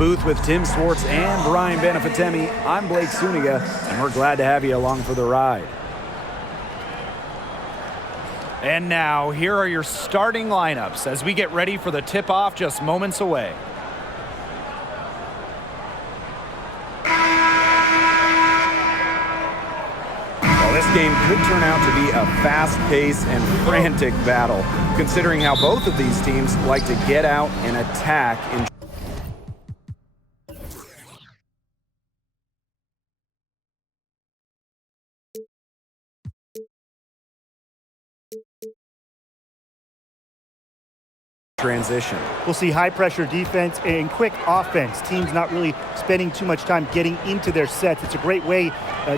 booth with Tim Swartz and Brian Benefitemi, I'm Blake Suniga, and we're glad to have you along for the ride. And now, here are your starting lineups as we get ready for the tip-off just moments away. Well, this game could turn out to be a fast-paced and frantic battle, considering how both of these teams like to get out and attack in transition. We'll see high-pressure defense and quick offense. Teams not really spending too much time getting into their sets. It's a great way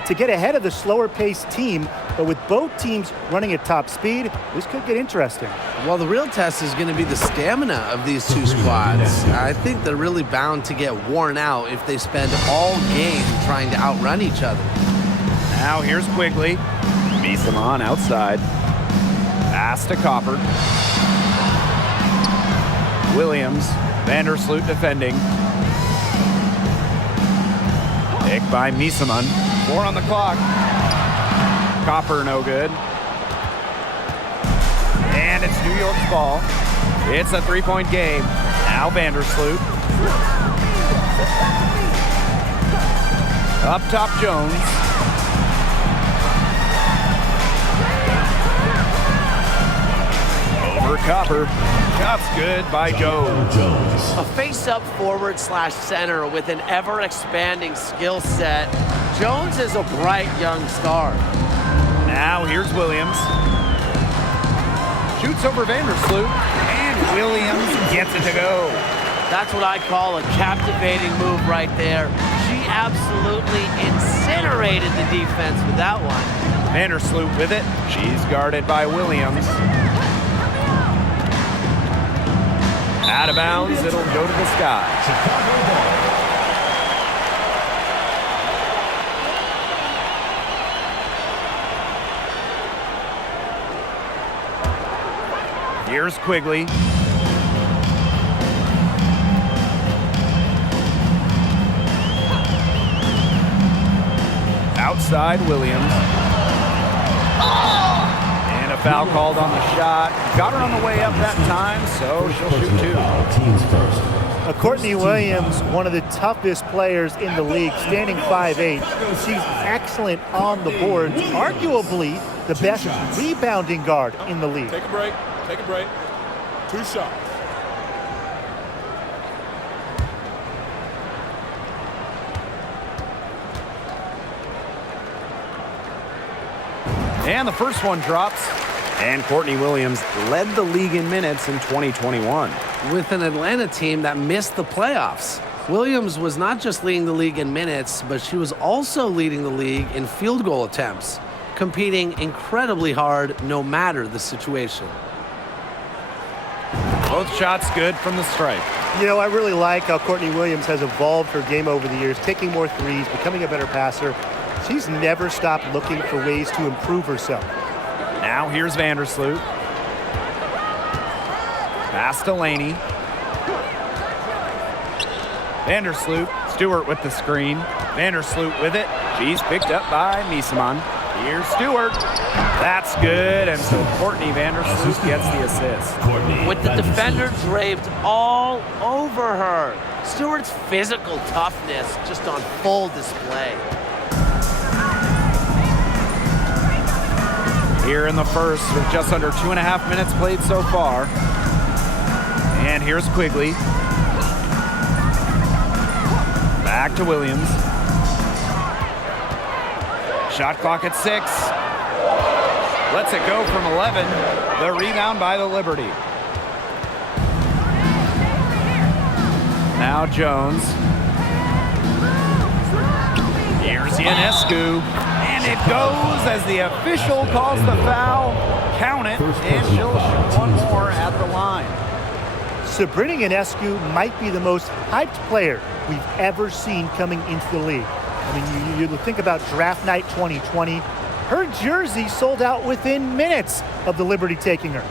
to get ahead of the slower-paced team, but with both teams running at top speed, this could get interesting. Well, the real test is going to be the stamina of these two squads. I think they're really bound to get worn out if they spend all game trying to outrun each other. Now here's Quigley. Misaman outside. Pass to Copper. Williams, Vandersloot defending. Pick by Misaman. 4 on the clock. Copper no good. And it's New York's ball. It's a 3-point game. Now Vandersloot. Up top Jones. Over Copper. Shots good by Jones. A face-up forward/center with an ever-expanding skill set. Jones is a bright young star. Now here's Williams. Shoots over Vandersloot, and Williams gets it to go. That's what I call a captivating move right there. She absolutely incinerated the defense with that one. Vandersloot with it. She's guarded by Williams. Out of bounds, it'll go to the sky. Here's Quigley. Outside Williams. Foul called on the shot. Got her on the way up that time, so she'll shoot 2. Courtney Williams, one of the toughest players in the league, standing 5'8". She's excellent on the boards, arguably the best rebounding guard in the league. Take a break. Take a break. 2 shots. And the first one drops. And Courtney Williams led the league in minutes in 2021. With an Atlanta team that missed the playoffs. Williams was not just leading the league in minutes, but she was also leading the league in field goal attempts, competing incredibly hard no matter the situation. Both shots good from the stripe. You know, I really like how Courtney Williams has evolved her game over the years, taking more threes, becoming a better passer. She's never stopped looking for ways to improve herself. Now here's Vandersloot. Pass to Laney. Vandersloot. Stewart with the screen. Vandersloot with it. She's picked up by Misaman. Here's Stewart. That's good, and so Courtney Vandersloot gets the assist. With the defender draped all over her. Stewart's physical toughness just on full display. Here in the first with just under 2.5 minutes played so far. And here's Quigley. Back to Williams. Shot clock at 6. Lets it go from 11. The rebound by the Liberty. Now Jones. Here's Ionescu. And it goes as the official calls the foul. Count it, and she'll shoot one more at the line. Sabrina Ionescu might be the most hyped player we've ever seen coming into the league. I mean, you think about draft night 2020. Her jersey sold out within minutes of the Liberty taking her.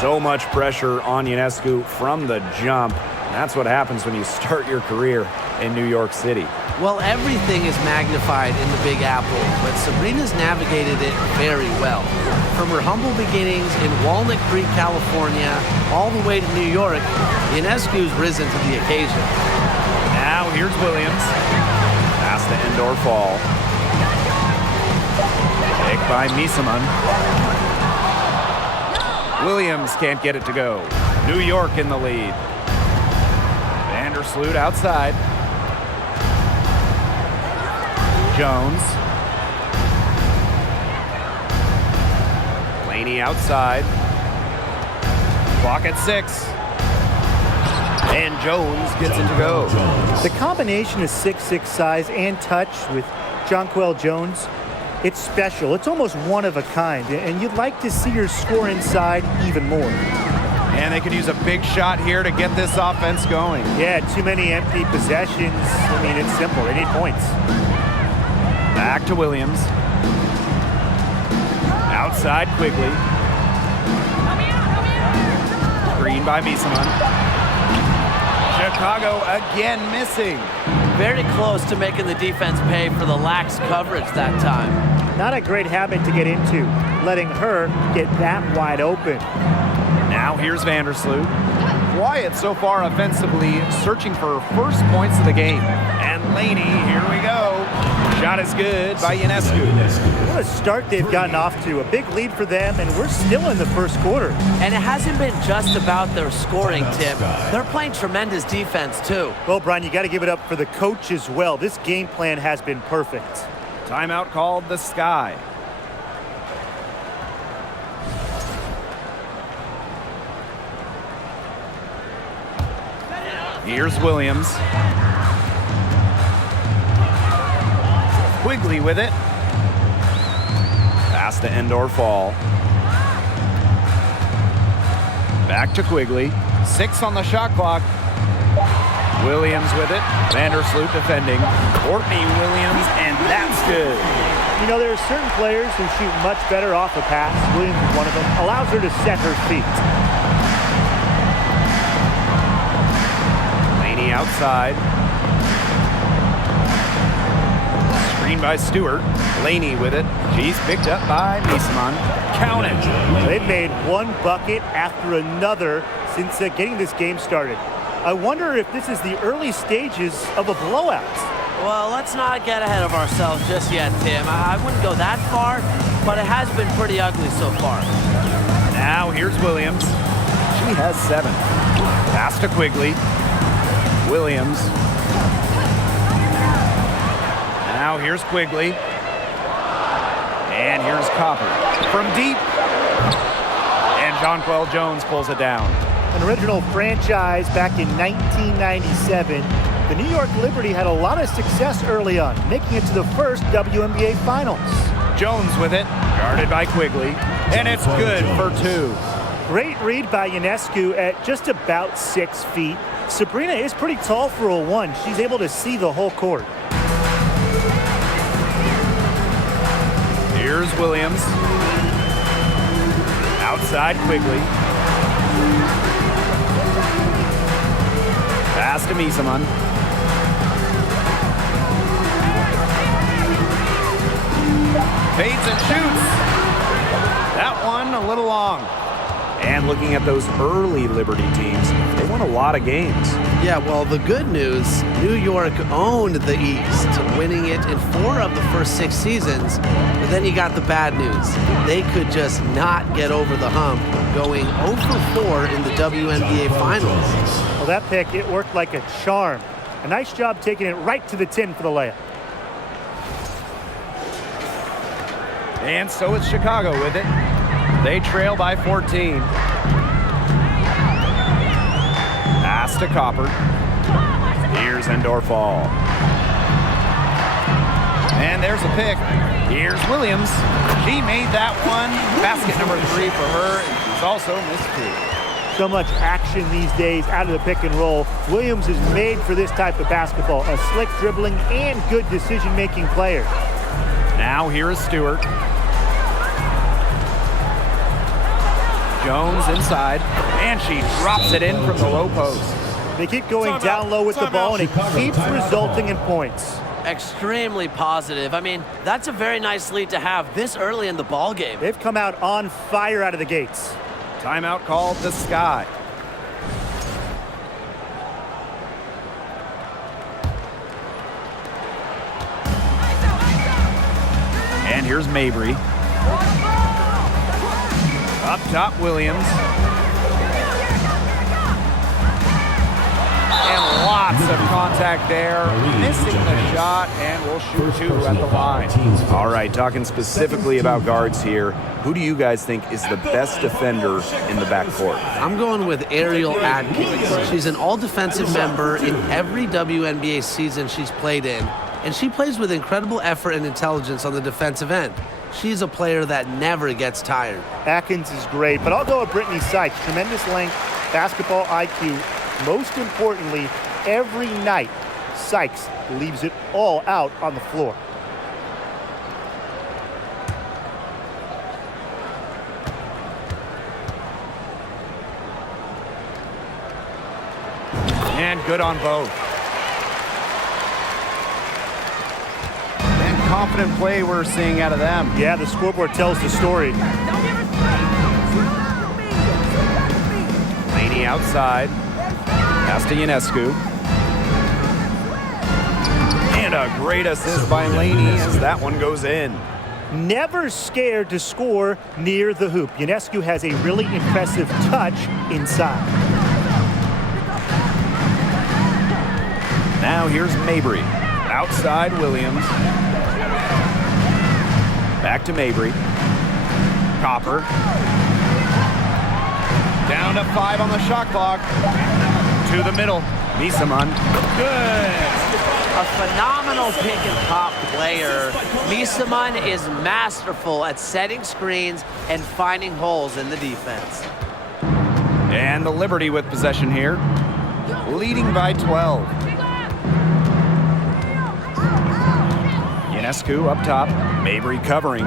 So much pressure on Ionescu from the jump. That's what happens when you start your career in New York City. Well, everything is magnified in the Big Apple, but Sabrina's navigated it very well. From her humble beginnings in Walnut Creek, California, all the way to New York, Ionescu's risen to the occasion. Now here's Williams. Pass to indoor fall. Pick by Misaman. Williams can't get it to go. New York in the lead. Vandersloot outside. Jones. Laney outside. Clock at 6. And Jones gets it to go. The combination of 6'6" size and touch with Jonquel Jones, it's special. It's almost one of a kind, and you'd like to see her score inside even more. And they could use a big shot here to get this offense going. Yeah, too many empty possessions. I mean, it's simple. They need points. Back to Williams. Outside Quigley. Screen by Misaman. Chicago again missing. Very close to making the defense pay for the lax coverage that time. Not a great habit to get into, letting her get that wide open. Now here's Vandersloot. Quiet so far offensively, searching for first points of the game. And Laney, here we go. Shot is good by Ionescu. What a start they've gotten off to. A big lead for them, and we're still in the first quarter. And it hasn't been just about their scoring, Tim. They're playing tremendous defense, too. Well, Brian, you got to give it up for the coach as well. This game plan has been perfect. Timeout called the Sky. Here's Williams. Quigley with it. Pass to indoor fall. Back to Quigley. 6 on the shot clock. Williams with it. Vandersloot defending. Courtney Williams, and that's good. You know, there are certain players who shoot much better off a pass. Williams is one of them. Allows her to set her feet. Laney outside. Screen by Stewart. Laney with it. She's picked up by Misaman. Count it. They've made one bucket after another since getting this game started. I wonder if this is the early stages of a blowout. Well, let's not get ahead of ourselves just yet, Tim. I wouldn't go that far, but it has been pretty ugly so far. Now here's Williams. She has 7. Pass to Quigley. Williams. Now here's Quigley. And here's Copper from deep. And Jonquel Jones pulls it down. An original franchise back in 1997, the New York Liberty had a lot of success early on, making it to the first WNBA Finals. Jones with it, guarded by Quigley, and it's good for 2. Great read by Ionescu at just about 6 feet. Sabrina is pretty tall for a 1. She's able to see the whole court. Here's Williams. Outside Quigley. Pass to Misaman. Fades and shoots. That one a little long. And looking at those early Liberty teams, they won a lot of games. Yeah, well, the good news, New York owned the East, winning it in 4 of the first 6 seasons. But then you got the bad news. They could just not get over the hump, going 0 for 4 in the WNBA Finals. Well, that pick, it worked like a charm. A nice job taking it right to the tin for the layup. And so it's Chicago with it. They trail by 14. Pass to Copper. Here's indoor fall. And there's a pick. Here's Williams. She made that one. Basket number 3 for her. And she's also missed 2. So much action these days out of the pick and roll. Williams is made for this type of basketball. A slick dribbling and good decision-making player. Now here is Stewart. Jones inside, and she drops it in from the low post. They keep going down low with the ball, and it keeps resulting in points. Extremely positive. I mean, that's a very nice lead to have this early in the ball game. They've come out on fire out of the gates. Timeout called the Sky. And here's Mabry. Up top, Williams. And lots of contact there. Missing the shot, and we'll shoot two at the line. All right, talking specifically about guards here, who do you guys think is the best defender in the backcourt? I'm going with Ariel Atkins. She's an all-defensive member in every WNBA season she's played in, and she plays with incredible effort and intelligence on the defensive end. She's a player that never gets tired. Atkins is great, but I'll go with Brittany Sykes. Tremendous length, basketball IQ. Most importantly, every night, Sykes leaves it all out on the floor. And good on both. And confident play we're seeing out of them. Yeah, the scoreboard tells the story. Laney outside. Pass to Ionescu. And a great assist by Laney as that one goes in. Never scared to score near the hoop. Ionescu has a really impressive touch inside. Now here's Mabry. Outside Williams. Back to Mabry. Copper. Down to 5 on the shot clock. To the middle. Misaman. Good. A phenomenal pick and pop player. Misaman is masterful at setting screens and finding holes in the defense. And the Liberty with possession here. Leading by 12. Ionescu up top. Mabry covering.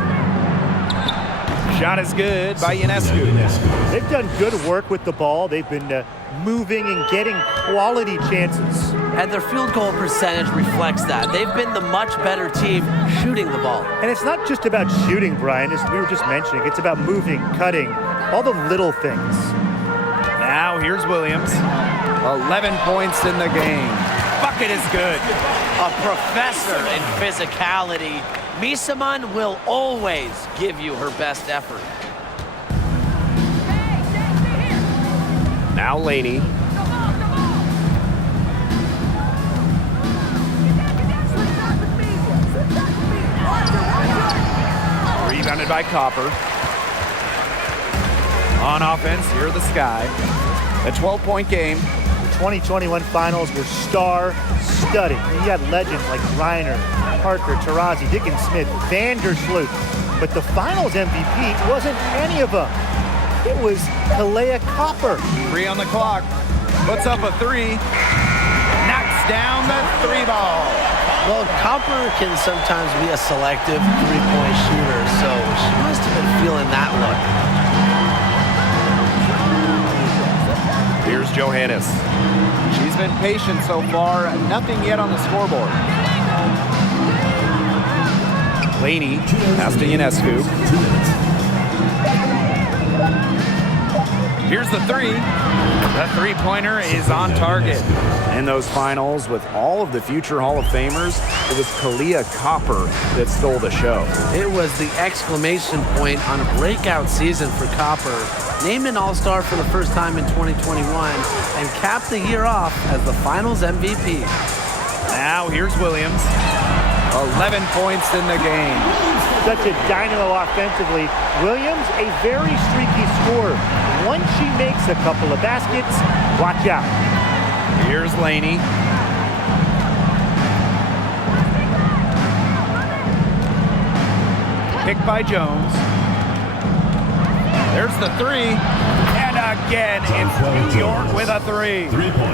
Shot is good by Ionescu. They've done good work with the ball. They've been moving and getting quality chances. And their field goal percentage reflects that. They've been the much better team shooting the ball. And it's not just about shooting, Brian, as we were just mentioning. It's about moving, cutting, all the little things. Now here's Williams. 11 points in the game. Bucket is good. A professor in physicality. Misaman will always give you her best effort. Now Laney. Rebounded by Copper. On offense, here are the Sky. A 12-point game. The 2021 finals were star-studded. You had legends like Reiner, Parker, Taurasi, Dickens-Smith, Vandersloot. But the finals MVP wasn't any of them. It was Kalea Copper. 3 on the clock. Puts up a 3. Knocks down the 3 ball. Well, Copper can sometimes be a selective three-point shooter, so she must have been feeling that look. Here's Johannes. She's been patient so far. Nothing yet on the scoreboard. Laney pass to Ionescu. Here's the 3. The three-pointer is on target. In those finals, with all of the future Hall of Famers, it was Kalea Copper that stole the show. It was the exclamation point on a breakout season for Copper. Named an All-Star for the first time in 2021 and capped the year off as the finals MVP. Now here's Williams. 11 points in the game. Such a dynamo offensively. Williams, a very streaky scorer. Once she makes a couple of baskets, watch out. Here's Laney. Picked by Jones. There's the 3. And again, it's New York with a 3.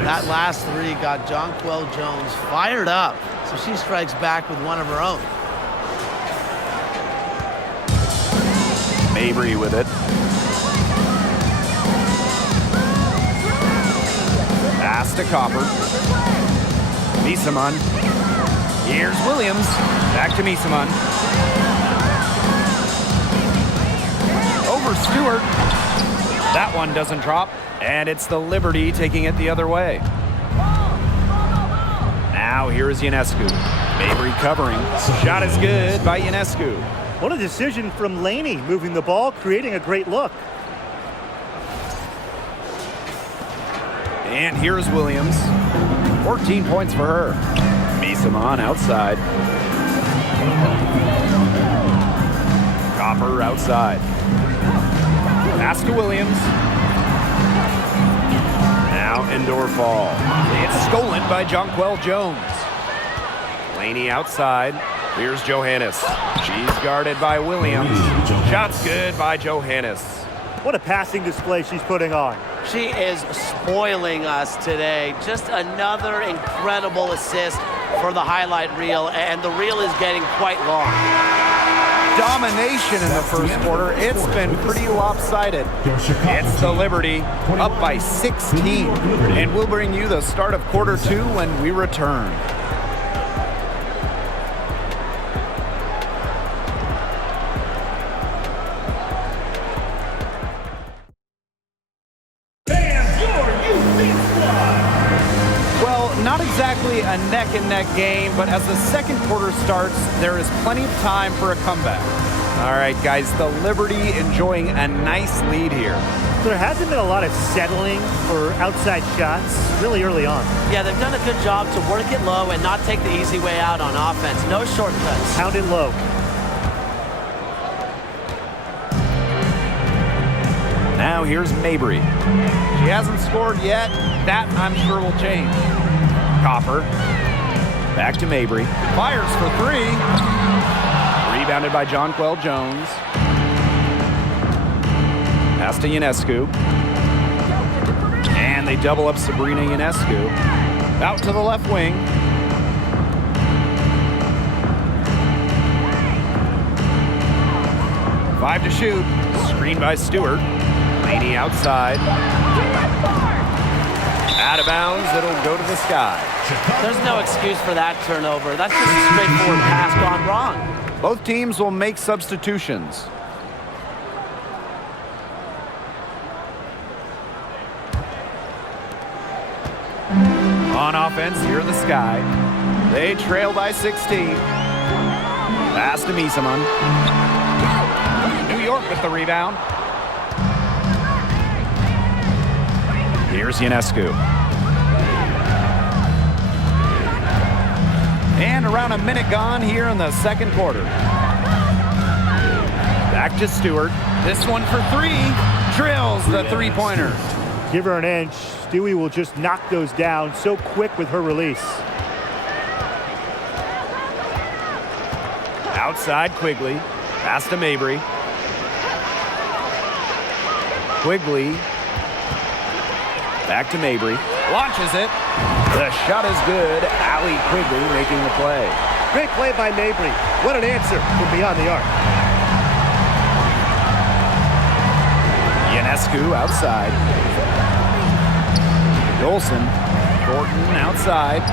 That last 3 got Jonquel Jones fired up, so she strikes back with one of her own. Mabry with it. Pass to Copper. Misamon. Here's Williams. Back to Misamon. Over Stewart. That one doesn't drop. And it's the Liberty taking it the other way. Now here is Ionescu. Mabry covering. Shot is good by Ionescu. What a decision from Laney, moving the ball, creating a great look. And here's Williams. 14 points for her. Misamon outside. Copper outside. Pass to Williams. Now indoor fall. It's stolen by Jonquel Jones. Laney outside. Here's Johannes. She's guarded by Williams. Shot's good by Johannes. What a passing display she's putting on. She is spoiling us today. Just another incredible assist for the highlight reel, and the reel is getting quite long. Domination in the first quarter. It's been pretty lopsided. It's the Liberty up by 16. And we'll bring you the start of quarter 2 when we return. Not exactly a neck-and-neck game, but as the second quarter starts, there is plenty of time for a comeback. All right, guys, the Liberty enjoying a nice lead here. There hasn't been a lot of settling for outside shots really early on. Yeah, they've done a good job to work it low and not take the easy way out on offense. No shortcuts. Pound it low. Now here's Mabry. She hasn't scored yet. That, I'm sure, will change. Copper. Back to Mabry. Fires for 3. Rebounded by Jonquel Jones. Pass to Ionescu. And they double up Sabrina Ionescu. Out to the left wing. Five to shoot. Screen by Stewart. Laney outside. Out of bounds, it'll go to the sky. There's no excuse for that turnover. That's just a straightforward pass gone wrong. Both teams will make substitutions. On offense, here in the sky. They trail by 16. Pass to Misamon. New York with the rebound. Here's Ionescu. And around a minute gone here in the second quarter. Back to Stewart. This one for 3. Drills the three-pointer. Give her an inch. Stewie will just knock those down so quick with her release. Outside Quigley. Pass to Mabry. Quigley. Back to Mabry. Launches it. The shot is good. Allie Quigley making the play. Great play by Mabry. What an answer from beyond the arc. Ionescu outside. Dolson. Thornton outside.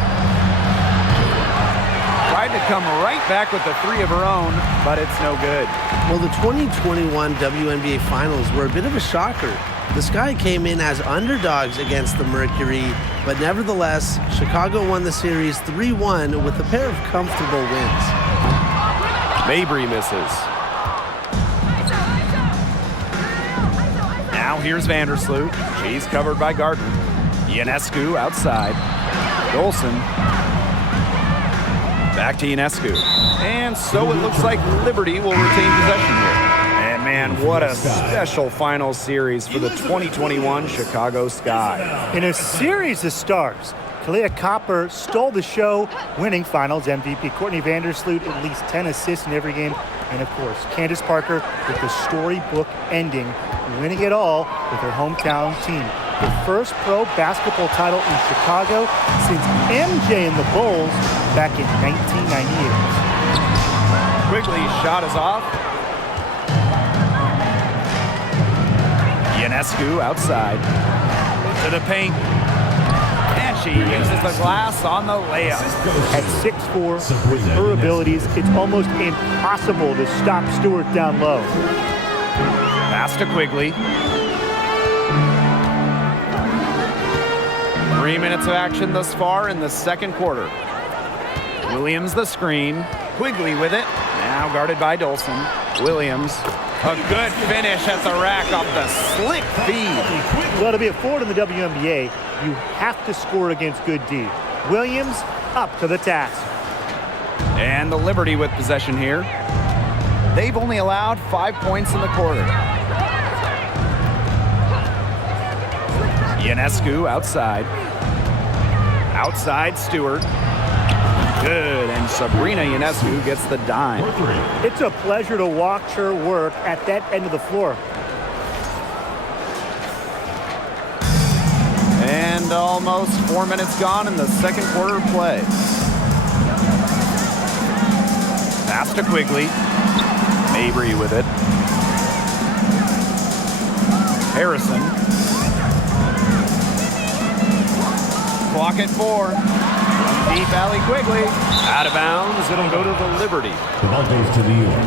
Tried to come right back with the 3 of her own, but it's no good. Well, the 2021 WNBA Finals were a bit of a shocker. The Sky came in as underdogs against the Mercury, but nevertheless, Chicago won the series 3-1 with a pair of comfortable wins. Mabry misses. Now here's Vandersloot. She's covered by Gardner. Ionescu outside. Dolson. Back to Ionescu. And so it looks like Liberty will retain possession here. And man, what a special final series for the 2021 Chicago Sky. In a series of stars, Kalia Copper stole the show, winning Finals MVP. Courtney Vandersloot, at least 10 assists in every game. And of course, Candace Parker with the storybook ending, winning it all with her hometown team. The first pro basketball title in Chicago since MJ and the Bulls back in 1998. Quigley's shot is off. Ionescu outside. To the paint. She uses the glass on the layup. At 6'4", with her abilities, it's almost impossible to stop Stewart down low. Pass to Quigley. 3 minutes of action thus far in the second quarter. Williams the screen. Quigley with it. Now guarded by Dolson. Williams. A good finish at the rack off the slick feed. Well, to be a forward in the WNBA, you have to score against good D. Williams up to the task. And the Liberty with possession here. They've only allowed 5 points in the quarter. Ionescu outside. Outside Stewart. Good, and Sabrina Ionescu gets the dime. It's a pleasure to watch her work at that end of the floor. And almost 4 minutes gone in the second quarter of play. Pass to Quigley. Mabry with it. Harrison. Clock at 4. Deep alley Quigley. Out of bounds, it'll go to the Liberty. The ball goes to New York.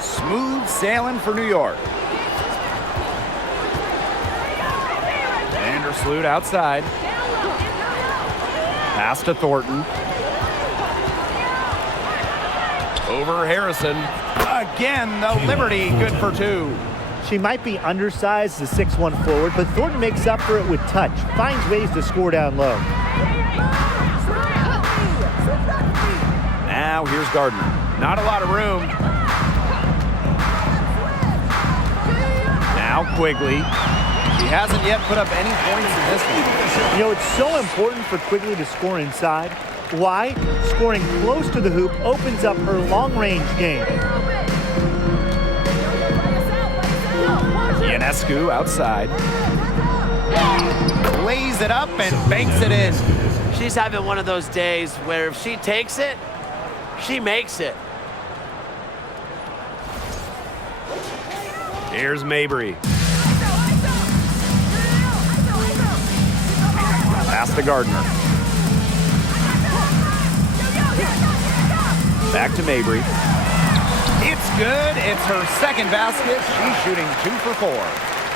Smooth sailing for New York. Vandersloot outside. Pass to Thornton. Over Harrison. Again, the Liberty good for 2. She might be undersized as a 6'1" forward, but Thornton makes up for it with touch, finds ways to score down low. Now here's Gardner. Not a lot of room. Now Quigley. She hasn't yet put up any points in this one. You know, it's so important for Quigley to score inside. Why? Scoring close to the hoop opens up her long-range game. Ionescu outside. Lays it up and banks it in. She's having one of those days where if she takes it, she makes it. Here's Mabry. Pass to Gardner. Back to Mabry. It's good. It's her second basket. She's shooting 2 for 4.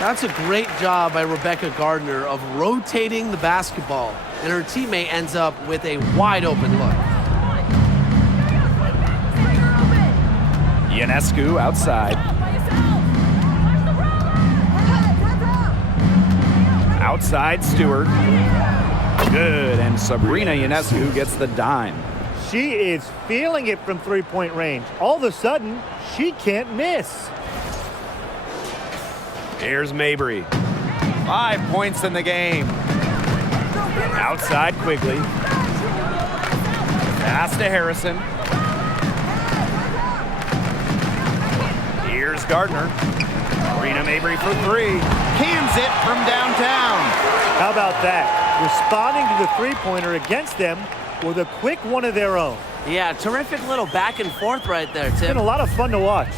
That's a great job by Rebecca Gardner of rotating the basketball, and her teammate ends up with a wide open look. Ionescu outside. Outside Stewart. Good, and Sabrina Ionescu gets the dime. She is feeling it from three-point range. All of a sudden, she can't miss. Here's Mabry. 5 points in the game. Outside Quigley. Pass to Harrison. Here's Gardner. Sabrina Mabry for 3. Cans it from downtown. How about that? Responding to the three-pointer against them with a quick one of their own. Yeah, terrific little back and forth right there, It's been Tim. a lot of fun to watch.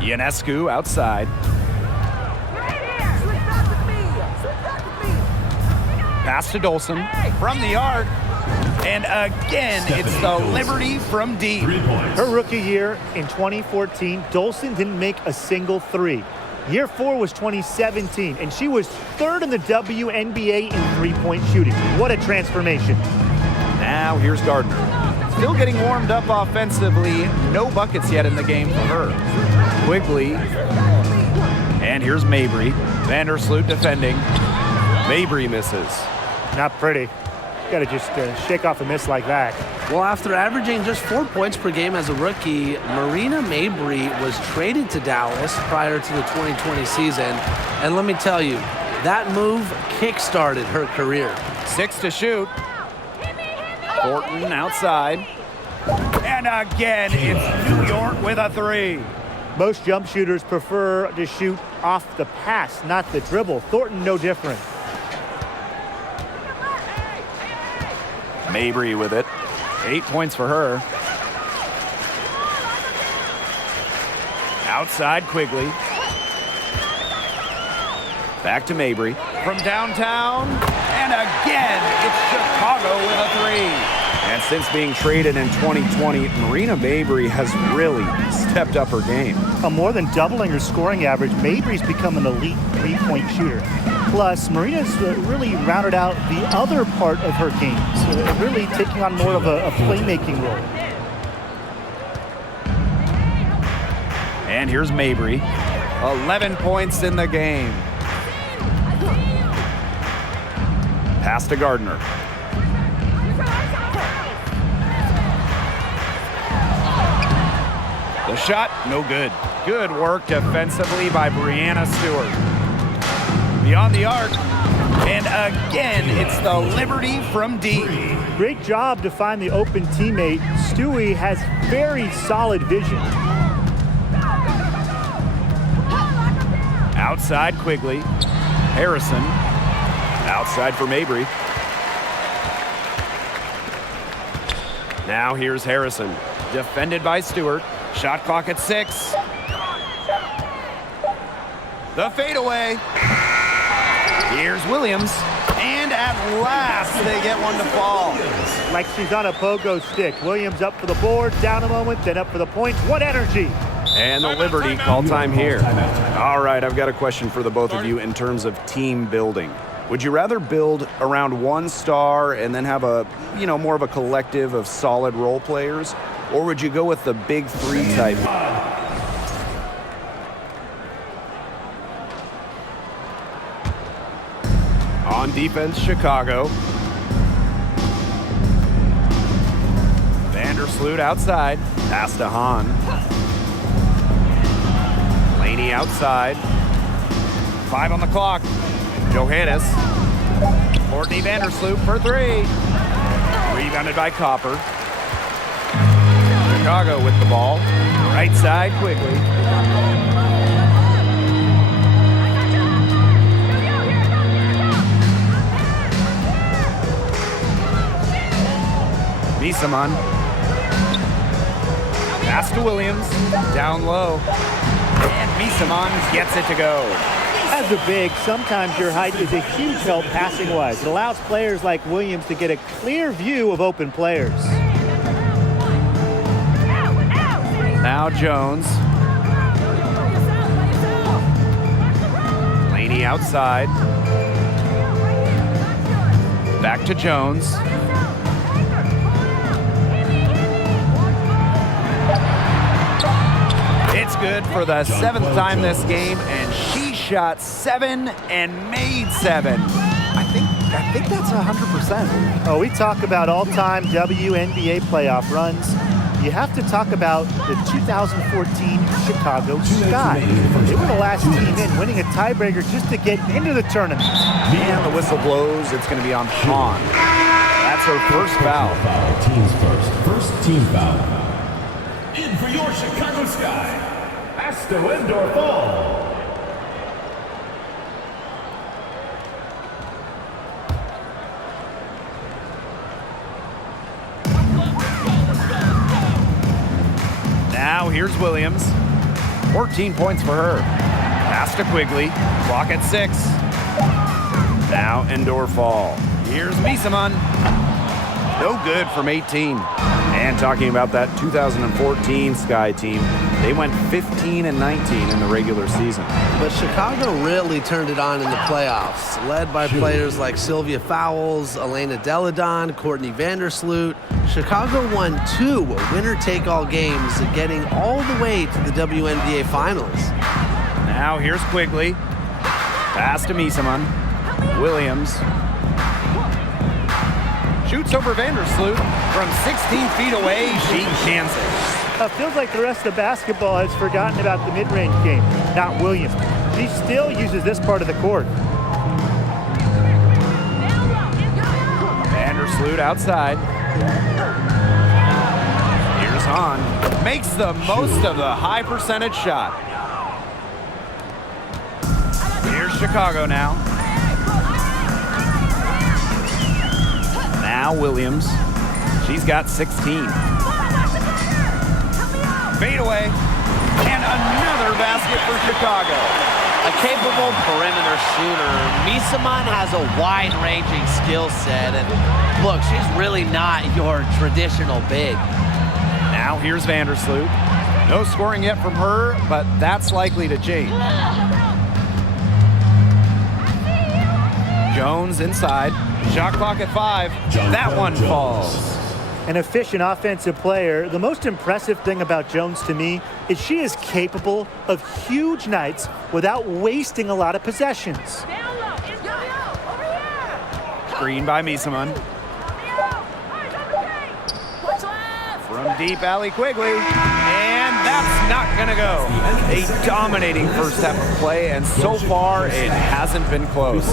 Ionescu outside. Pass to Dolson from the arc. And again, it's the Liberty from deep. 3 points. Her rookie year in 2014, Dolson didn't make a single three. Year 4 was 2017, and she was 3rd in the WNBA in three-point shooting. What a transformation. Now here's Gardner. Still getting warmed up offensively. No buckets yet in the game for her. Quigley. And here's Mabry. Vandersloot defending. Mabry misses. Not pretty. Got to just shake off a miss like that. Well, after averaging just 4 points per game as a rookie, Marina Mabry was traded to Dallas prior to the 2020 season. And let me tell you, that move kick-started her career. 6 to shoot. Thornton outside. And again, it's New York with a 3. Most jump shooters prefer to shoot off the pass, not the dribble. Thornton, no different. Mabry with it. 8 points for her. Outside Quigley. Back to Mabry. From downtown. And again, it's Chicago with a three. And since being traded in 2020, Marina Mabry has really stepped up her game. More than doubling her scoring average, Mabry's become an elite three-point shooter. Plus, Marina's really rounded out the other part of her game, so really taking on more of a playmaking role. And here's Mabry. 11 points in the game. Pass to Gardner. The shot, no good. Good work defensively by Brianna Stewart. Beyond the arc. And again, it's the Liberty from deep. Great job to find the open teammate. Stewie has very solid vision. Outside Quigley. Harrison. Outside for Mabry. Now here's Harrison. Defended by Stewart. Shot clock at 6. The fadeaway. Here's Williams. And at last, they get one to fall. Like she's on a pogo stick. Williams up for the board, down a moment, then up for the points. What energy! And the Liberty call time here. All right, I've got a question for the both of you in terms of team building. Would you rather build around one star and then have a, more of a collective of solid role players? Or would you go with the big three type? On defense, Chicago. Vandersloot outside. Pass to Hahn. Laney outside. 5 on the clock. Johannes. Courtney Vandersloot for 3. Rebounded by Copper. Chicago with the ball. Right side Quigley. Misaman. Pass to Williams. Down low. And Misaman gets it to go. As a big, sometimes your height is a huge help passing-wise. It allows players like Williams to get a clear view of open players. Now Jones. Laney outside. Back to Jones. It's good for the 7th time this game, and she shot 7 and made 7. I think that's 100%. Oh, we talk about all-time WNBA playoff runs. You have to talk about the 2014 Chicago Sky. They were the last team in, winning a tiebreaker just to get into the tournament. And the whistle blows. It's going to be on Hahn. That's her first foul. Teams first. First team foul. In for your Chicago Sky, Asta Wendorf. Now here's Williams. 14 points for her. Pass to Quigley. Clock at 6. Now Endor Fall. Here's Misaman. No good from 18. And talking about that 2014 Sky team, they went 15 and 19 in the regular season. But Chicago really turned it on in the playoffs, led by players like Sylvia Fowles, Elena Deladon, Courtney Vandersloot. Chicago won 2 winner-take-all games, getting all the way to the WNBA Finals. Now here's Quigley. Pass to Misaman. Williams. Shoots over Vandersloot. From 16 feet away, she cans it. Feels like the rest of basketball has forgotten about the mid-range game, not Williams. She still uses this part of the court. Vandersloot outside. Here's Hahn. Makes the most of the high percentage shot. Here's Chicago now. Now Williams. She's got 16. Fade away. And another basket for Chicago. A capable perimeter shooter. Misaman has a wide-ranging skill set, and look, she's really not your traditional big. Now here's Vandersloot. No scoring yet from her, but that's likely to change. Jones inside. Shot clock at 5. That one falls. An efficient offensive player. The most impressive thing about Jones to me is she is capable of huge nights without wasting a lot of possessions. Screen by Misaman. From deep alley Quigley. And that's not going to go. A dominating first half of play, and so far it hasn't been close.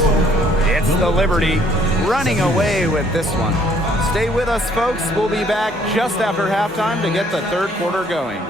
It's the Liberty running away with this one. Stay with us, folks. We'll be back just after halftime to get the third quarter going.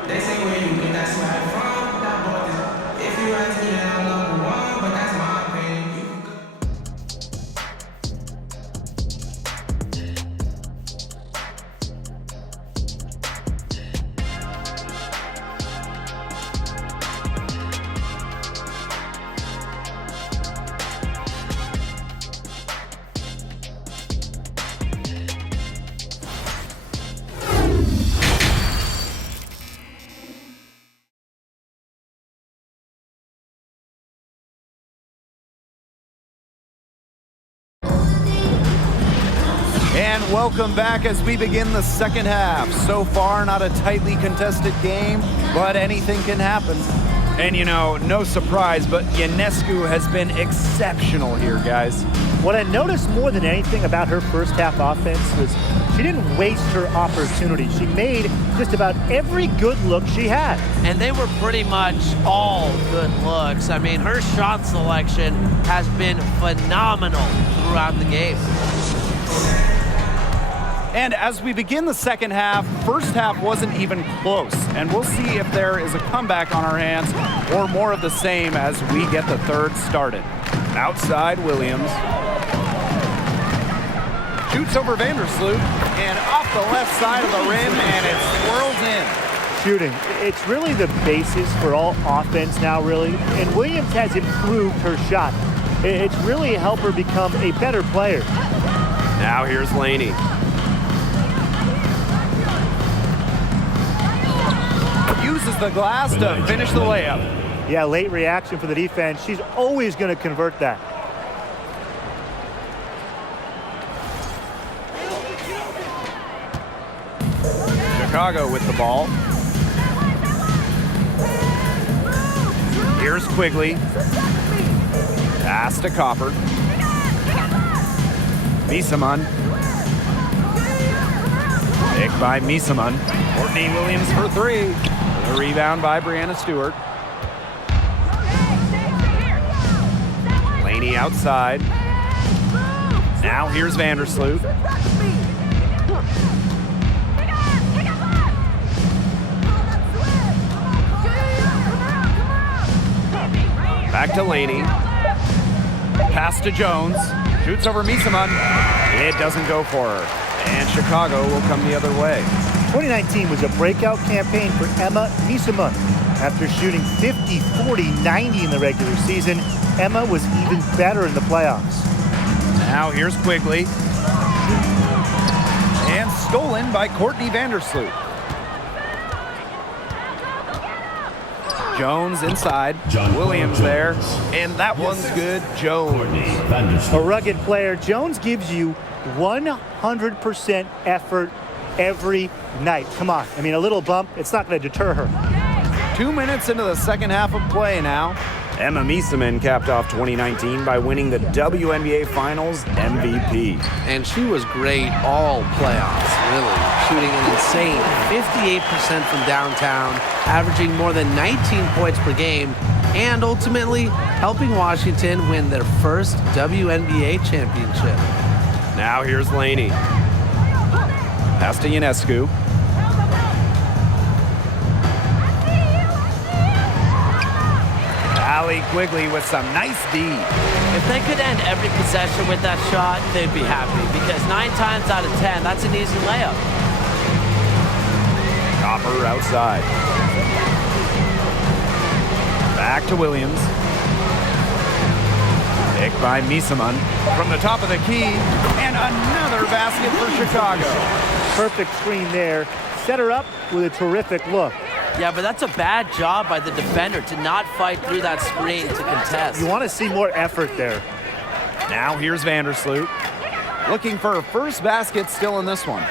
And welcome back as we begin the second half. So far, not a tightly contested game, but anything can happen. And you know, no surprise, but Ionescu has been exceptional here, guys. What I noticed more than anything about her first half offense was she didn't waste her opportunity. She made just about every good look she had. And they were pretty much all good looks. I mean, her shot selection has been phenomenal throughout the game. And as we begin the second half, first half wasn't even close. And we'll see if there is a comeback on our hands or more of the same as we get the third started. Outside Williams. Shoots over Vandersloot and off the left side of the rim, and it swirls in. Shooting. It's really the basis for all offense now, really. And Williams has improved her shot. It's really helped her become a better player. Now here's Laney. Uses the glass to finish the layup. Yeah, late reaction for the defense. She's always going to convert that. Chicago with the ball. Here's Quigley. Pass to Copper. Misaman. Pick by Misaman. Courtney Williams for 3. The rebound by Brianna Stewart. Laney outside. Now here's Vandersloot. Back to Laney. Pass to Jones. Shoots over Misaman. It doesn't go for her. And Chicago will come the other way. 2019 was a breakout campaign for Emma Misaman. After shooting 50, 40, 90 in the regular season, Emma was even better in the playoffs. Now here's Quigley. And stolen by Courtney Vandersloot. Jones inside. Williams there. And that one's good. Jones. A rugged player. Jones gives you 100% effort every night. Come on. I mean, a little bump, it's not going to deter her. 2 minutes into the second half of play now. Emma Misaman capped off 2019 by winning the WNBA Finals MVP. And she was great all playoffs, really. Shooting an insane 58% from downtown, averaging more than 19 points per game, and ultimately helping Washington win their first WNBA championship. Now here's Laney. Pass to Ionescu. Allie Quigley with some nice D. If they could end every possession with that shot, they'd be happy, because 9 times out of 10, that's an easy layup. Copper outside. Back to Williams. Picked by Misaman from the top of the key, and another basket for Chicago. Perfect screen there. Set her up with a terrific look. Yeah, but that's a bad job by the defender to not fight through that screen to contest. You want to see more effort there. Now here's Vandersloot. Looking for her first basket still in this one.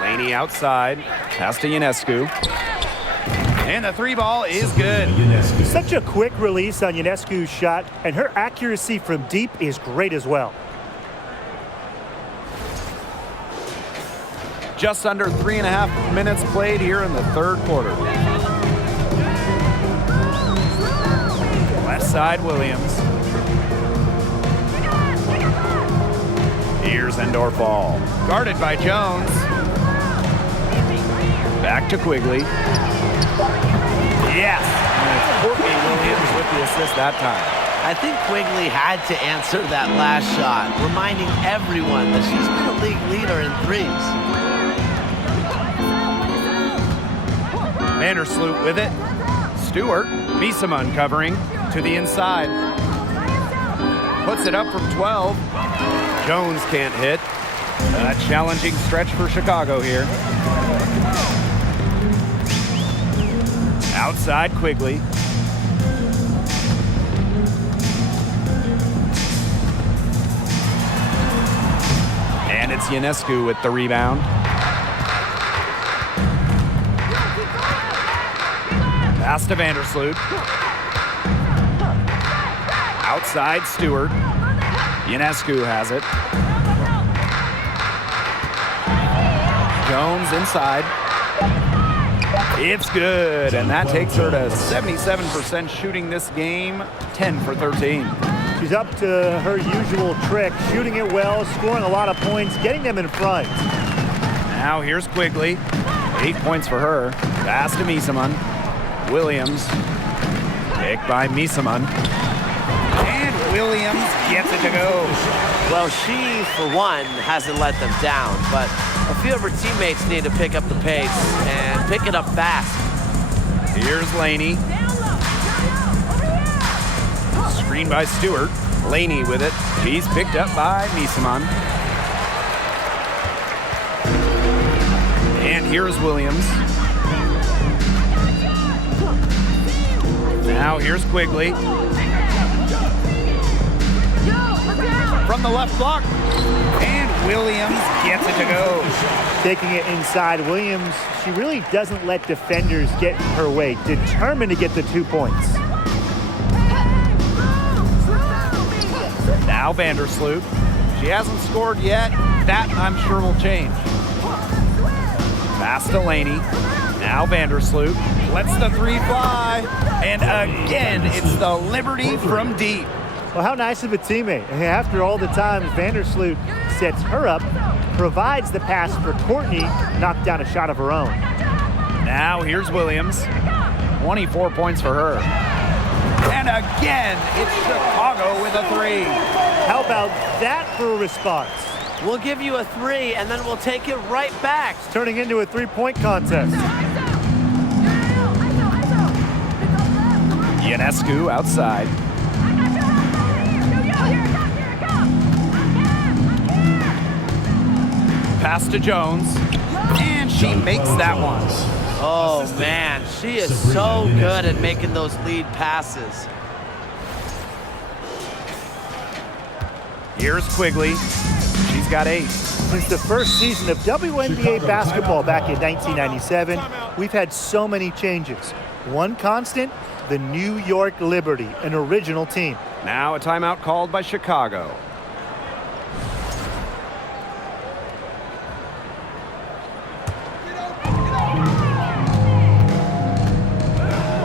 Laney outside. Pass to Ionescu. And the three ball is good. Such a quick release on Ionescu's shot, and her accuracy from deep is great as well. Just under 3.5 minutes played here in the third quarter. Left side, Williams. Here's Endorf-Ball. Guarded by Jones. Back to Quigley. Yes! And it's Courtney Williams with the assist that time. I think Quigley had to answer that last shot, reminding everyone that she's been a league leader in threes. Vandersloot with it. Stewart. Misaman covering to the inside. Puts it up from 12. Jones can't hit. A challenging stretch for Chicago here. Outside Quigley. And it's Ionescu with the rebound. Pass to Vandersloot. Outside Stewart. Ionescu has it. Jones inside. It's good, and that takes her to 77% shooting this game, 10 for 13. She's up to her usual trick, shooting it well, scoring a lot of points, getting them in front. Now here's Quigley. 8 points for her. Pass to Misaman. Williams. Picked by Misaman. And Williams gets it to go. Well, she, for one, hasn't let them down, but a few of her teammates need to pick up the pace and pick it up fast. Here's Laney. Screen by Stewart. Laney with it. She's picked up by Misaman. And here's Williams. Now here's Quigley. From the left block. And Williams gets it to go. Taking it inside, Williams, she really doesn't let defenders get in her way. Determined to get the 2 points. Now Vandersloot. She hasn't scored yet. That, I'm sure, will change. Pass to Laney. Now Vandersloot lets the three fly. And again, it's the Liberty from deep. Well, how nice of a teammate. After all the times Vandersloot sets her up, provides the pass for Courtney, knocked down a shot of her own. Now here's Williams. 24 points for her. And again, it's Chicago with a three. How about that for a response? We'll give you a three, and then we'll take it right back. It's turning into a three-point contest. Ionescu outside. Pass to Jones. And she makes that one. Oh, man, she is so good at making those lead passes. Here's Quigley. She's got 8. Since the first season of WNBA basketball back in 1997, we've had so many changes. One constant, the New York Liberty, an original team. Now a timeout called by Chicago.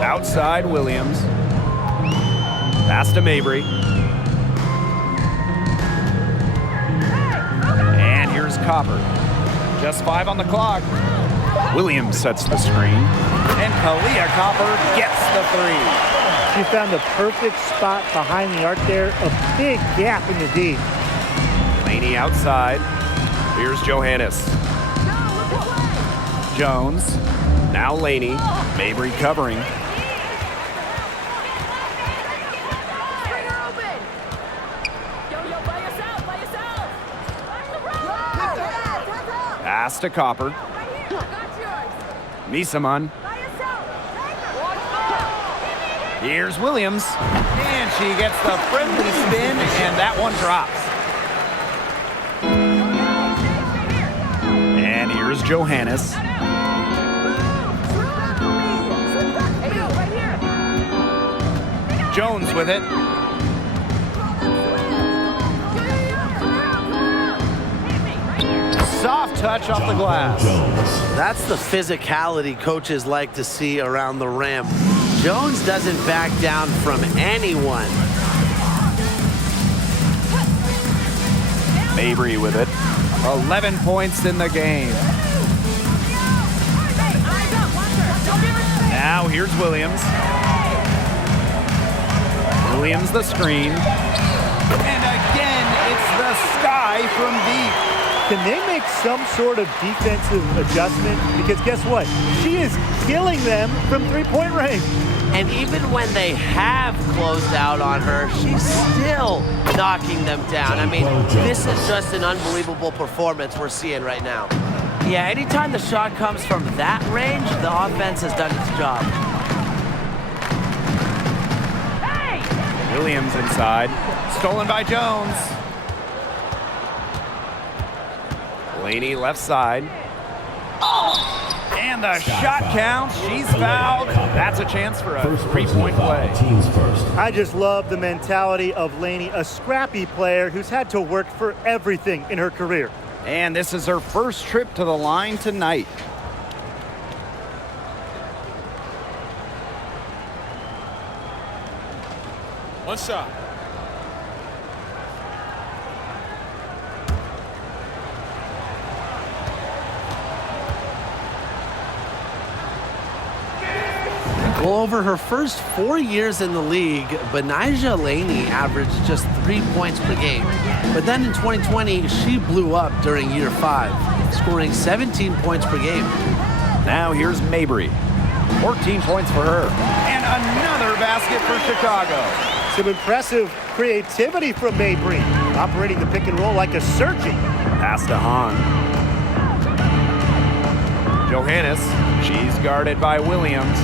Outside Williams. Pass to Mabry. And here's Copper. Just 5 on the clock. Williams sets the screen. And Kalia Copper gets the 3. She found the perfect spot behind the arc there, a big gap in the D. Laney outside. Here's Johannes. Jones. Now Laney. Mabry covering. Pass to Copper. Misaman. Here's Williams. And she gets the friendly spin, and that one drops. And here's Johannes. Jones with it. Soft touch off the glass. That's the physicality coaches like to see around the rim. Jones doesn't back down from anyone. Mabry with it. 11 points in the game. Now here's Williams. Williams the screen. And again, it's the sky from deep. Can they make some sort of defensive adjustment? Because guess what? She is killing them from three-point range. And even when they have closed out on her, she's still knocking them down. I mean, this is just an unbelievable performance we're seeing right now. Yeah, anytime the shot comes from that range, the offense has done its job. Williams inside. Stolen by Jones. Laney left side. And the shot counts. She's fouled. That's a chance for a three-point play. Teams first. I just love the mentality of Laney, a scrappy player who's had to work for everything in her career. And this is her first trip to the line tonight. One shot. Well, over her first 4 years in the league, Betnijah Laney averaged just 3 points per game. But then in 2020, she blew up during year 5, scoring 17 points per game. Now here's Mabry. 14 points for her. And another basket for Chicago. Some impressive creativity from Mabry, operating the pick and roll like a surgeon. Pass to Hahn. Johannes. She's guarded by Williams.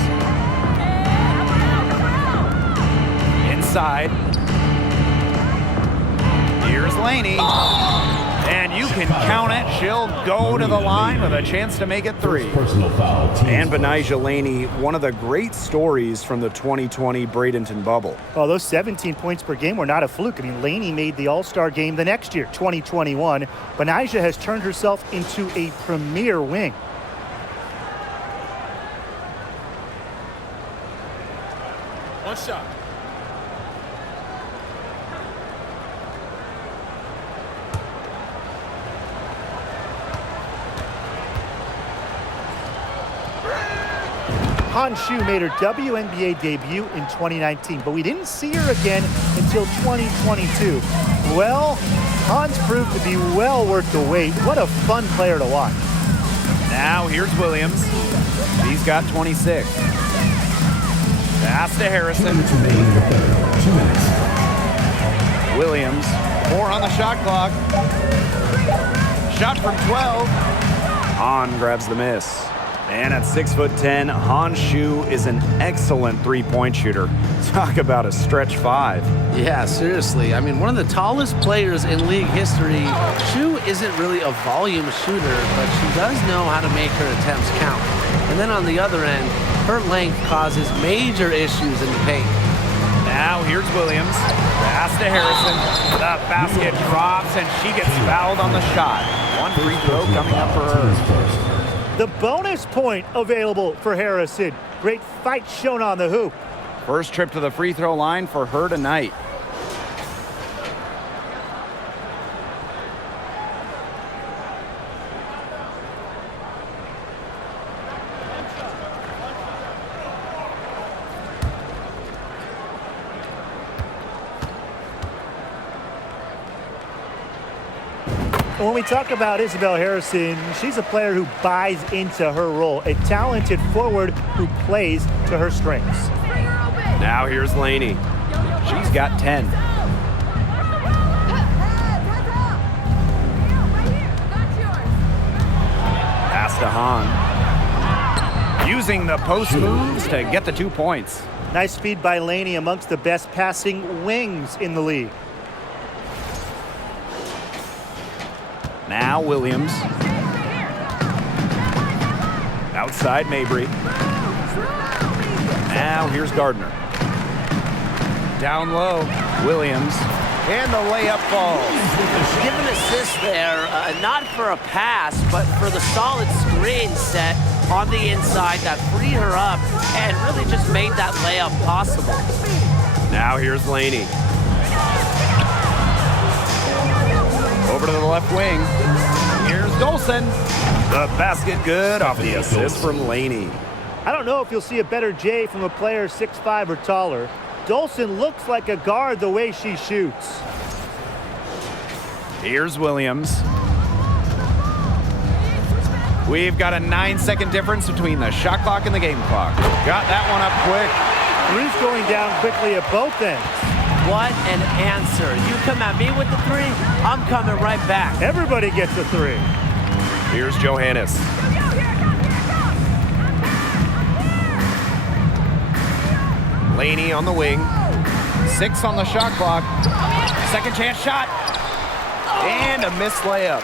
Inside. Here's Laney. And you can count it. She'll go to the line with a chance to make it 3. Personal foul. And Betnijah Laney, one of the great stories from the 2020 Bradenton bubble. Oh, those 17 points per game were not a fluke. I mean, Laney made the All-Star game the next year, 2021. Betnijah has turned herself into a premier wing. One shot. Han Shu made her WNBA debut in 2019, but we didn't see her again until 2022. Well, Han's proved to be well worth the wait. What a fun player to watch. Now here's Williams. He's got 26. Pass to Harrison. 2 minutes remaining in the third. 2 minutes. Williams. 4 on the shot clock. Shot from 12. Hahn grabs the miss. And at 6'10", Han Shu is an excellent three-point shooter. Talk about a stretch 5. Yeah, seriously. I mean, one of the tallest players in league history. Shu isn't really a volume shooter, but she does know how to make her attempts count. And then on the other end, her length causes major issues in the paint. Now here's Williams. Pass to Harrison. The basket drops, and she gets fouled on the shot. One free throw coming up for her. The bonus point available for Harrison. Great fight shown on the hoop. First trip to the free throw line for her tonight. When we talk about Isabel Harrison, she's a player who buys into her role, a talented forward who plays to her strengths. Now here's Laney. She's got 10. Pass to Hahn. Using the post moves to get the 2 points. Nice speed by Laney, amongst the best passing wings in the league. Now Williams. Outside Mabry. Now here's Gardner. Down low, Williams. And the layup falls. Give an assist there, not for a pass, but for the solid screen set on the inside that freed her up and really just made that layup possible. Now here's Laney. Over to the left wing. Here's Dolson. The basket good off the assist from Laney. I don't know if you'll see a better J from a player 6'5" or taller. Dolson looks like a guard the way she shoots. Here's Williams. We've got a 9-second difference between the shot clock and the game clock. Got that one up quick. Three's going down quickly at both ends. What an answer. You come at me with the three, I'm coming right back. Everybody gets a three. Here's Johannes. Laney on the wing. 6 on the shot clock. Second chance shot. And a missed layup.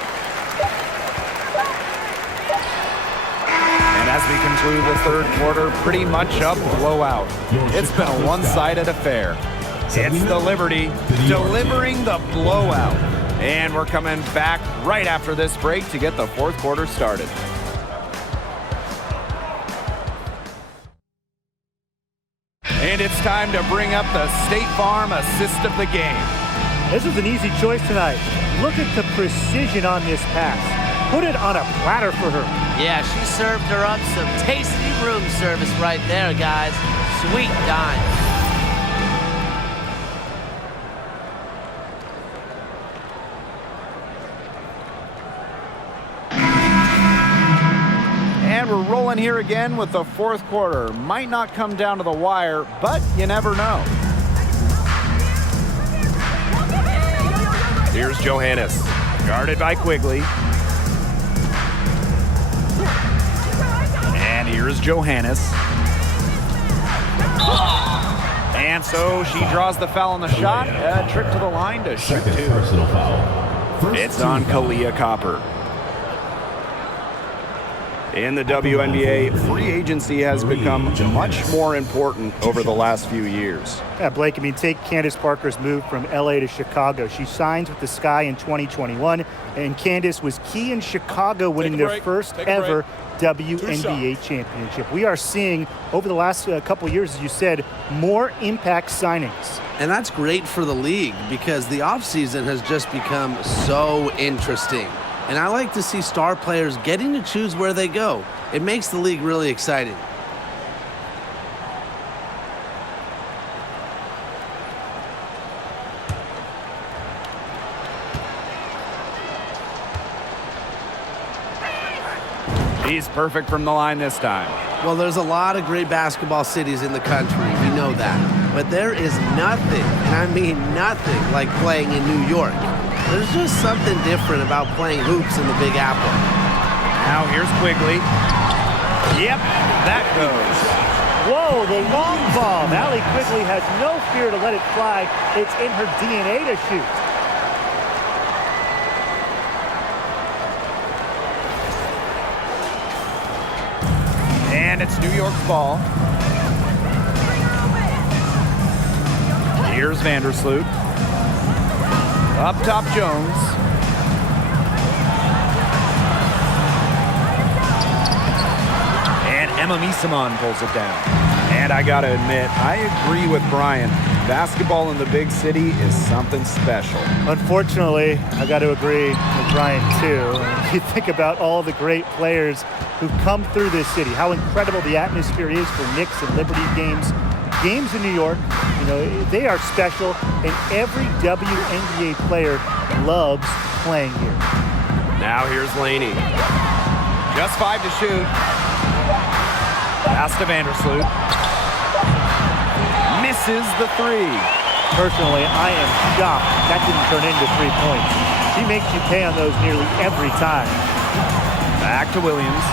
And as we conclude the third quarter, pretty much a blowout. It's been a one-sided affair. It's the Liberty delivering the blowout. And we're coming back right after this break to get the fourth quarter started. And it's time to bring up the State Farm assist of the game. This was an easy choice tonight. Look at the precision on this pass. Put it on a platter for her. Yeah, she served her up some tasty room service right there, guys. Sweet dime. And we're rolling here again with the fourth quarter. Might not come down to the wire, but you never know. Here's Johannes, guarded by Quigley. And here's Johannes. And so she draws the foul on the shot. A trip to the line to shoot Second 2. personal foul. First It's on team foul. Kalia Copper. In the WNBA, free agency has become much more important over the last few years. Yeah, Blake, I mean, take Candace Parker's move from LA to Chicago. She signs with the Sky in 2021, and Candace was key in Chicago winning their first ever WNBA championship. We are seeing, over the last couple years, as you said, more impact signings. And that's great for the league because the offseason has just become so interesting. And I like to see star players getting to choose where they go. It makes the league really exciting. He's perfect from the line this time. Well, there's a lot of great basketball cities in the country. We know that. But there is nothing, and I mean nothing, like playing in New York. There's just something different about playing hoops in the Big Apple. Now here's Quigley. Yep, that goes. Whoa, the long ball. Allie Quigley has no fear to let it fly. It's in her DNA to shoot. And it's New York's ball. Here's Vandersloot. Up top, Jones. And Emma Misamon pulls it down. And I gotta admit, I agree with Brian. Basketball in the big city is something special. Unfortunately, I got to agree with Brian too. You think about all the great players who've come through this city, how incredible the atmosphere is for Knicks and Liberty games. Games in New York, you know, they are special, and every WNBA player loves playing here. Now here's Laney. Just 5 to shoot. Pass to Vandersloot. Misses the 3. Personally, I am shocked that didn't turn into 3 points. She makes you pay on those nearly every time. Back to Williams.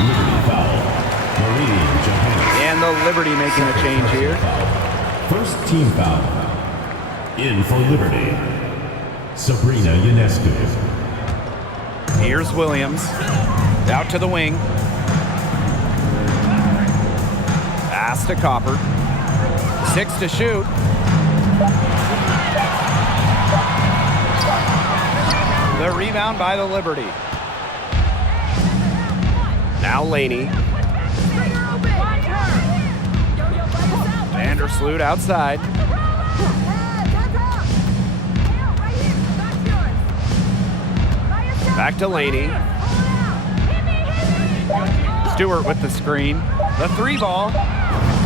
Liberty foul. Marie Johannes. And the Liberty making a change here. First team foul. In for Liberty. Sabrina Ionescu. Here's Williams. Out to the wing. Pass to Copper. 6 to shoot. The rebound by the Liberty. Now Laney. Vandersloot outside. Back to Laney. Stewart with the screen. The 3 ball.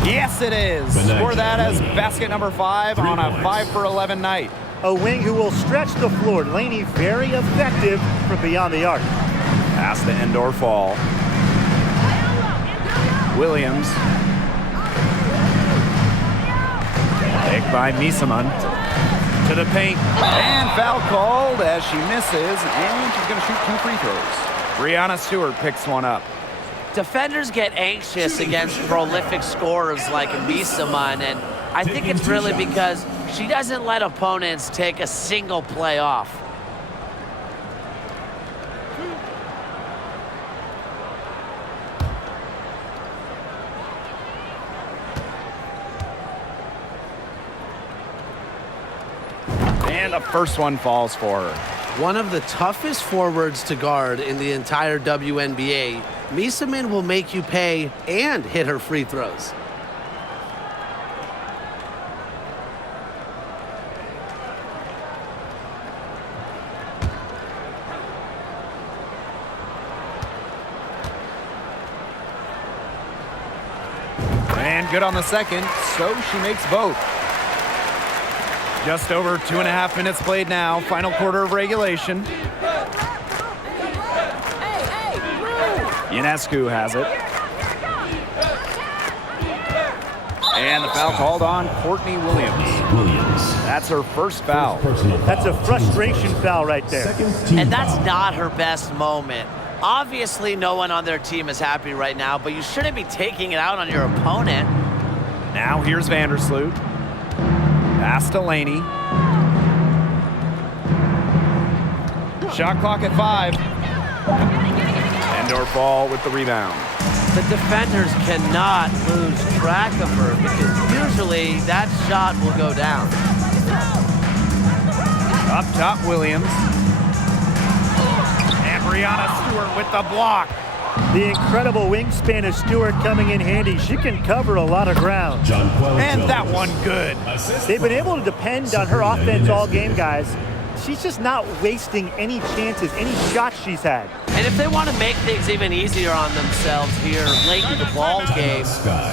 Yes, it is. Score that as basket number 5 on a 5 for 11 night. A wing who will stretch the floor. Laney very effective from beyond the arc. Pass to Endor Fall. Williams. Picked by Misaman. To the paint. And foul called as she misses. And she's going to shoot 2 free throws. Brianna Stewart picks one up. Defenders get anxious against prolific scorers like Misaman, and I think it's really because she doesn't let opponents take a single play off. And the first one falls for her. One of the toughest forwards to guard in the entire WNBA, Misaman will make you pay and hit her free throws. And good on the second, so she makes both. Just over 2.5 minutes played now. Final quarter of regulation. Ionescu has it. And the foul called on Courtney Williams. That's her first foul. That's a frustration foul right there. And that's not her best moment. Obviously, no one on their team is happy right now, but you shouldn't be taking it out on your opponent. Now here's Vandersloot. Pass to Laney. Shot clock at 5. Endor Fall with the rebound. The defenders cannot lose track of her because usually that shot will go down. Up top, Williams. And Brianna Stewart with the block. The incredible wingspan of Stewart coming in handy. She can cover a lot of ground. And that one good. They've been able to depend on her offense all game, guys. She's just not wasting any chances, any shots she's had. And if they want to make things even easier on themselves here late in the ball game,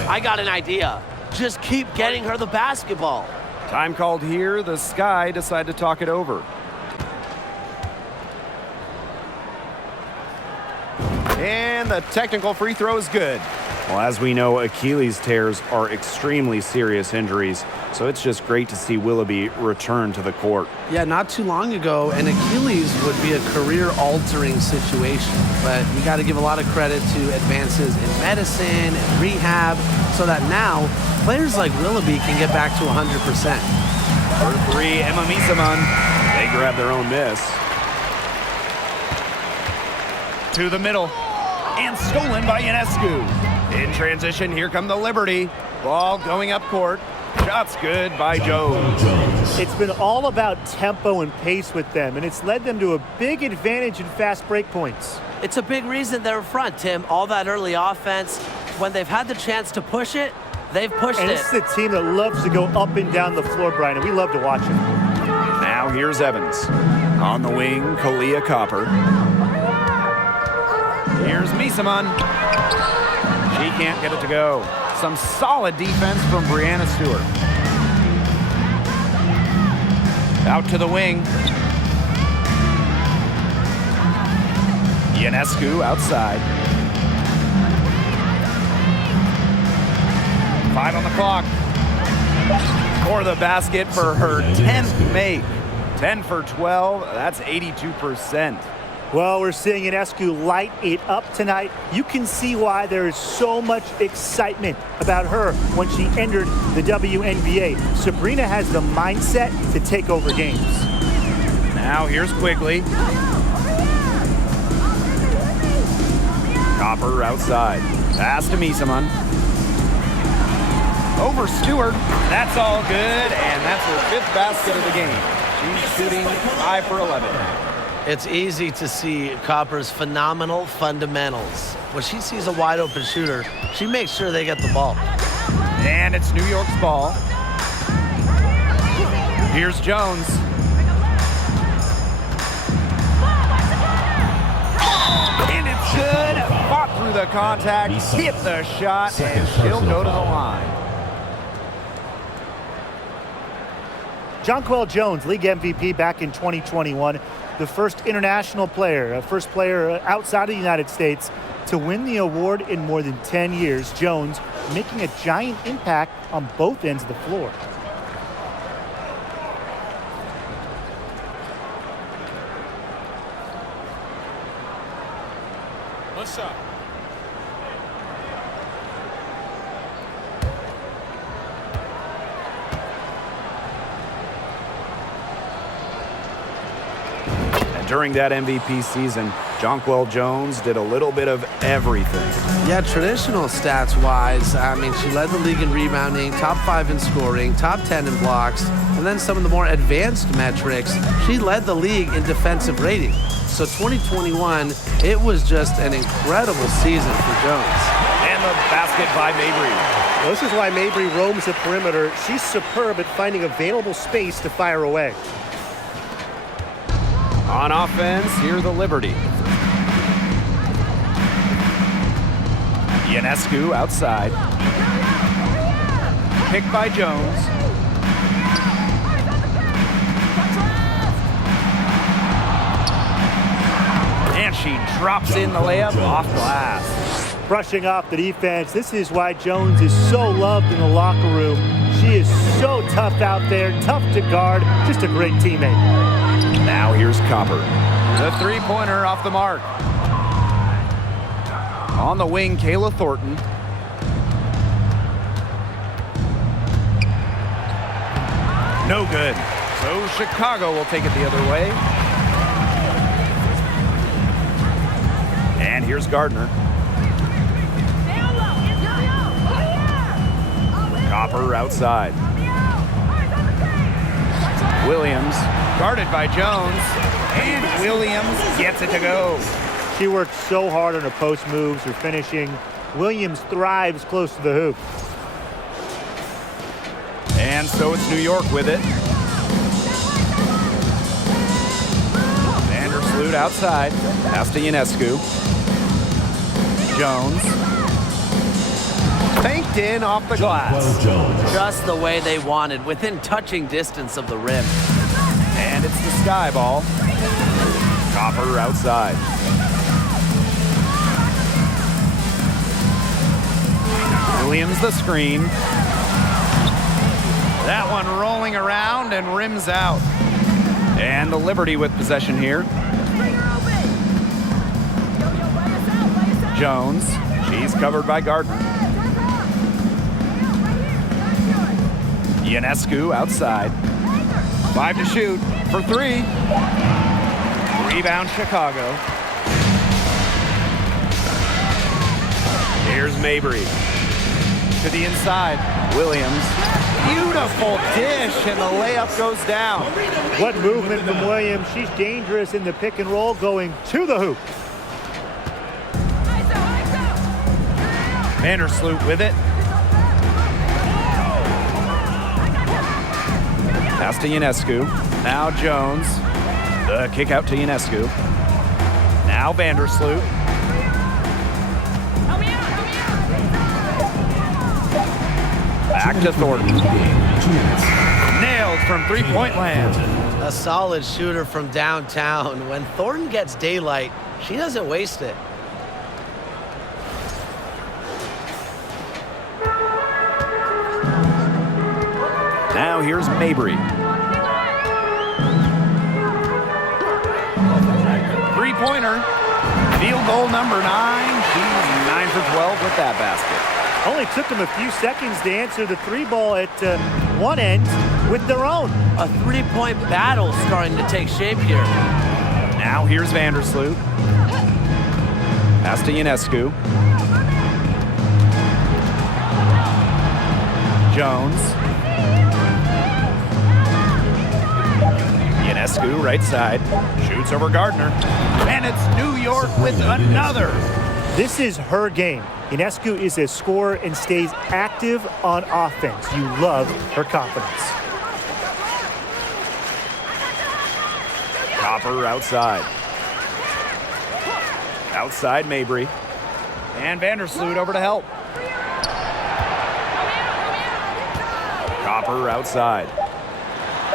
I got an idea. Just keep getting her the basketball. Time called here. The Sky decide to talk it over. And the technical free throw is good. Well, as we know, Achilles tears are extremely serious injuries, so it's just great to see Willoughby return to the court. Yeah, not too long ago, an Achilles would be a career-altering situation, but you got to give a lot of credit to advances in medicine and rehab, so that now players like Willoughby can get back to 100%. For 3, Emma Misaman. They grab their own miss. To the middle. And stolen by Ionescu. In transition, here come the Liberty. Ball going up court. Shots good by Jones. It's been all about tempo and pace with them, and it's led them to a big advantage in fast break points. It's a big reason they're in front, Tim. All that early offense, when they've had the chance to push it, they've pushed and it. It's the team that loves to go up and down the floor, Brian, and we love to watch it. Now here's Evans. On the wing, Kalia Copper. Here's Misaman. She can't get it to go. Some solid defense from Brianna Stewart. Out to the wing. Ionescu outside. 5 on the clock. For the basket for her 10th make. 10 for 12. That's 82%. Well, we're seeing Ionescu light it up tonight. You can see why there is so much excitement about her when she entered the WNBA. Sabrina has the mindset to take over games. Now here's Quigley. Copper outside. Pass to Misaman. Over Stewart. That's all good, and that's her 5th basket of the game. She's shooting 5 for 11. It's easy to see Copper's phenomenal fundamentals. When she sees a wide open shooter, she makes sure they get the ball. And it's New York's ball. Here's Jones. And it's good. Fought through the contact, hit the shot, and she'll go to the line. Jonquel Jones, league MVP back in 2021. The first international player, first player outside of the United States to win the award in more than 10 years. Jones making a giant impact on both ends of the floor. One shot. During that MVP season, Jonquel Jones did a little bit of everything. Yeah, traditional stats-wise, I mean, she led the league in rebounding, top 5 in scoring, top 10 in blocks, and then some of the more advanced metrics, she led the league in defensive rating. So 2021, it was just an incredible season for Jones. And the basket by Mabry. Well, this is why Mabry roams the perimeter. She's superb at finding available space to fire away. On offense, here the Liberty. Ionescu outside. Picked by Jones. And she drops in the layup off glass. Brushing off the defense. This is why Jones is so loved in the locker room. She is so tough out there, tough to guard, just a great teammate. Now here's Copper. The three-pointer off the mark. On the wing, Kayla Thornton. No good. So Chicago will take it the other way. And here's Gardner. Copper outside. Williams, guarded by Jones, and Williams gets it to go. She works so hard on her post moves, her finishing. Williams thrives close to the hoop. And so it's New York with it. Vandersloot outside. Pass to Ionescu. Jones. Banked in off the glass. Just the way they wanted, within touching distance of the rim. And it's the sky ball. Copper outside. Williams the screen. That one rolling around and rims out. And the Liberty with possession here. Jones. She's covered by Gardner. Ionescu outside. 5 to shoot for 3. Rebound Chicago. Here's Mabry. To the inside. Williams. Beautiful dish, and the layup goes down. What movement from Williams. She's dangerous in the pick and roll, going to the hoop. Vandersloot with it. Pass to Ionescu. Now Jones. The kick out to Ionescu. Now Vandersloot. Back to Thornton. Nailed from three-point land. A solid shooter from downtown. When Thornton gets daylight, she doesn't waste it. Now here's Mabry. three-pointer. Field goal number 9. She's 9 for 12 with that basket. Only took them a few seconds to answer the three ball at one end with their own. A three-point battle starting to take shape here. Now here's Vandersloot. Pass to Ionescu. Jones. Ionescu, right side. Shoots over Gardner. And it's New York with another. This is her game. Ionescu is a scorer and stays active on offense. You love her confidence. Copper outside. Outside Mabry. And Vandersloot over to help. Copper outside.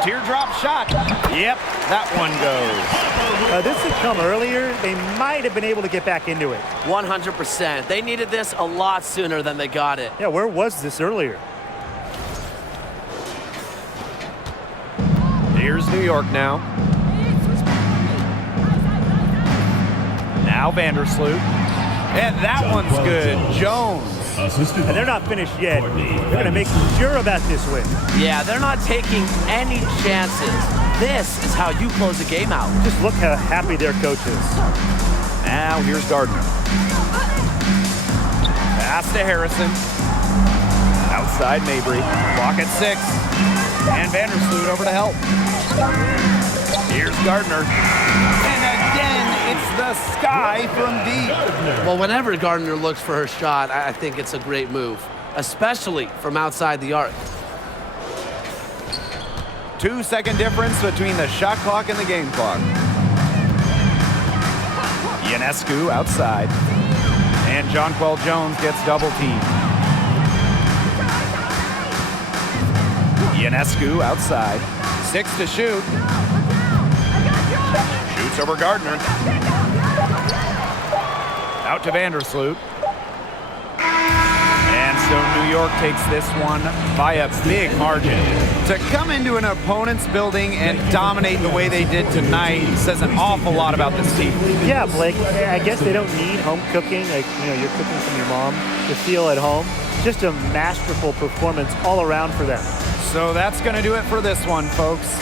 Teardrop shot. Yep, that one goes. This had come earlier. They might have been able to get back into it. 100%. They needed this a lot sooner than they got it. Yeah, where was this earlier? Here's New York now. Now Vandersloot. And that one's good. Jones. And they're not finished yet. They're going to make sure about this win. Yeah, they're not taking any chances. This is how you close a game out. Just look how happy their coach is. Now here's Gardner. Pass to Harrison. Outside Mabry. Clock at 6. And Vandersloot over to help. Here's Gardner. And again, it's the sky from deep. Well, whenever Gardner looks for her shot, I think it's a great move, especially from outside the arc. 2-second difference between the shot clock and the game clock. Ionescu outside. And Jonquel Jones gets double teamed. Ionescu outside. 6 to shoot. Shoots over Gardner. Out to Vandersloot. And so New York takes this one by a big margin. To come into an opponent's building and dominate the way they did tonight says an awful lot about this team. Yeah, Blake, I guess they don't need home cooking, like, you're cooking from your mom, to feel at home. Just a masterful performance all around for them. So that's going to do it for this one, folks.